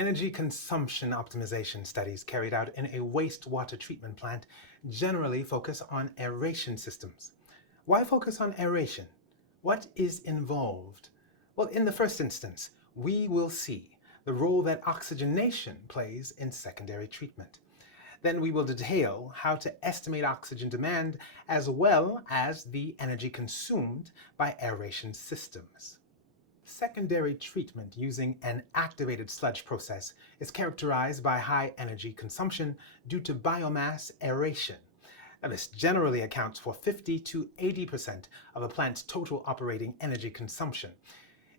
Energy consumption optimization studies carried out in a wastewater treatment plant generally focus on aeration systems. Why focus on aeration? What is involved? Well, in the first instance, we will see the role that oxygenation plays in secondary treatment. Then we will detail how to estimate oxygen demand as well as the energy consumed by aeration systems. Secondary treatment using an activated sludge process is characterized by high energy consumption due to biomass aeration. Now, this generally accounts for 50 to 80% of a plant's total operating energy consumption.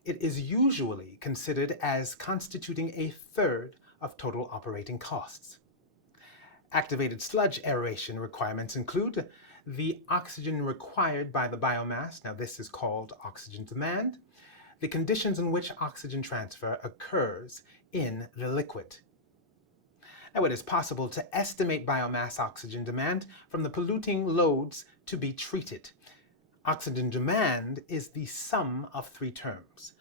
It is usually considered as constituting a third of total operating costs. Activated sludge aeration requirements include the oxygen required by the biomass, now this is called oxygen demand, the conditions in which oxygen transfer occurs in the liquid. Now, it is possible to estimate biomass oxygen demand from the polluting loads to be treated. Oxygen demand is the sum of three terms: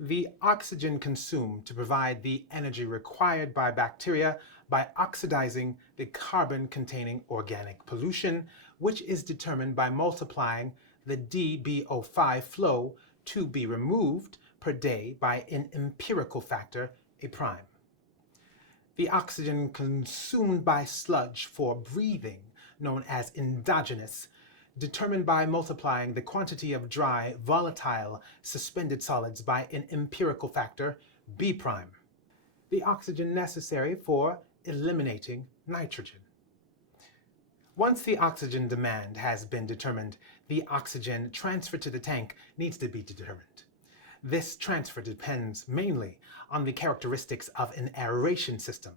the oxygen consumed to provide the energy required by bacteria by oxidizing the carbon-containing organic pollution, which is determined by multiplying the dBO5 flow to be removed per day by an empirical factor, A prime. The oxygen consumed by sludge for breathing, known as endogenous, determined by multiplying the quantity of dry, volatile, suspended solids by an empirical factor, B prime. The oxygen necessary for eliminating nitrogen. Once the oxygen demand has been determined, the oxygen transfer to the tank needs to be determined. This transfer depends mainly on the characteristics of an aeration system.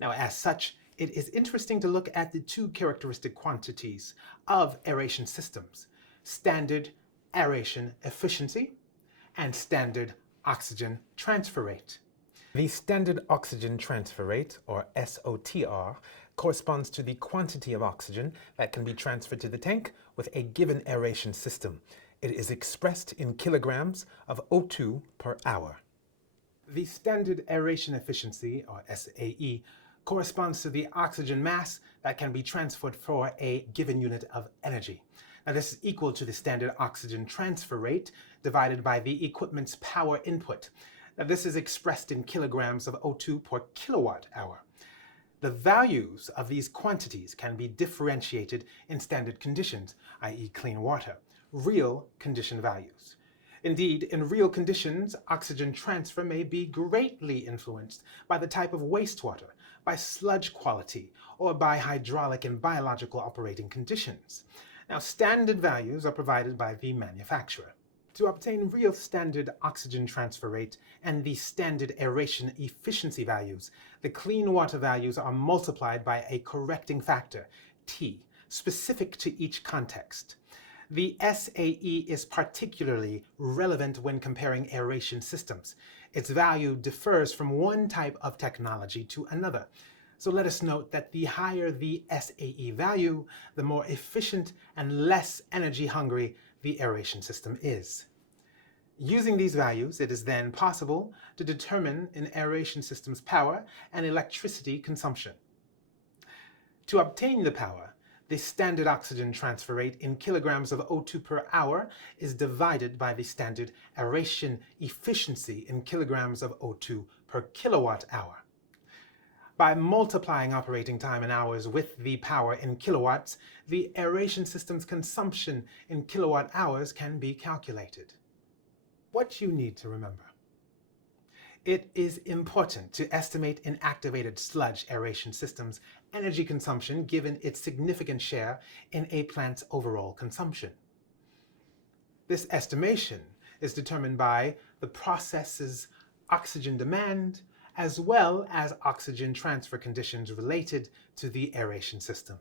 Now, as such, it is interesting to look at the two characteristic quantities of aeration systems: standard aeration efficiency and standard oxygen transfer rate. The standard oxygen transfer rate, or SOTR, corresponds to the quantity of oxygen that can be transferred to the tank with a given aeration system. It is expressed in kilograms of O2 per hour. The standard aeration efficiency, or SAE, corresponds to the oxygen mass that can be transferred for a given unit of energy. Now, this is equal to the standard oxygen transfer rate divided by the equipment's power input. Now, this is expressed in kilograms of O2 per kilowatt hour. The values of these quantities can be differentiated in standard conditions, i.e. clean water, real condition values. Indeed, in real conditions, oxygen transfer may be greatly influenced by the type of wastewater, by sludge quality, or by hydraulic and biological operating conditions. Now, standard values are provided by the manufacturer. To obtain real standard oxygen transfer rate and the standard aeration efficiency values, the clean water values are multiplied by a correcting factor, T, specific to each context. The SAE is particularly relevant when comparing aeration systems. Its value differs from one type of technology to another. So let us note that the higher the SAE value, the more efficient and less energy hungry the aeration system is. Using these values, it is then possible to determine an aeration system's power and electricity consumption. To obtain the power, the standard oxygen transfer rate in kilograms of O2 per hour is divided by the standard aeration efficiency in kilograms of O2 per kilowatt hour. By multiplying operating time in hours with the power in kilowatts, the aeration system's consumption in kilowatt hours can be calculated. What you need to remember: it is important to estimate an activated sludge aeration system's energy consumption given its significant share in a plant's overall consumption. This estimation is determined by the process's oxygen demand as well as oxygen transfer conditions related to the aeration system.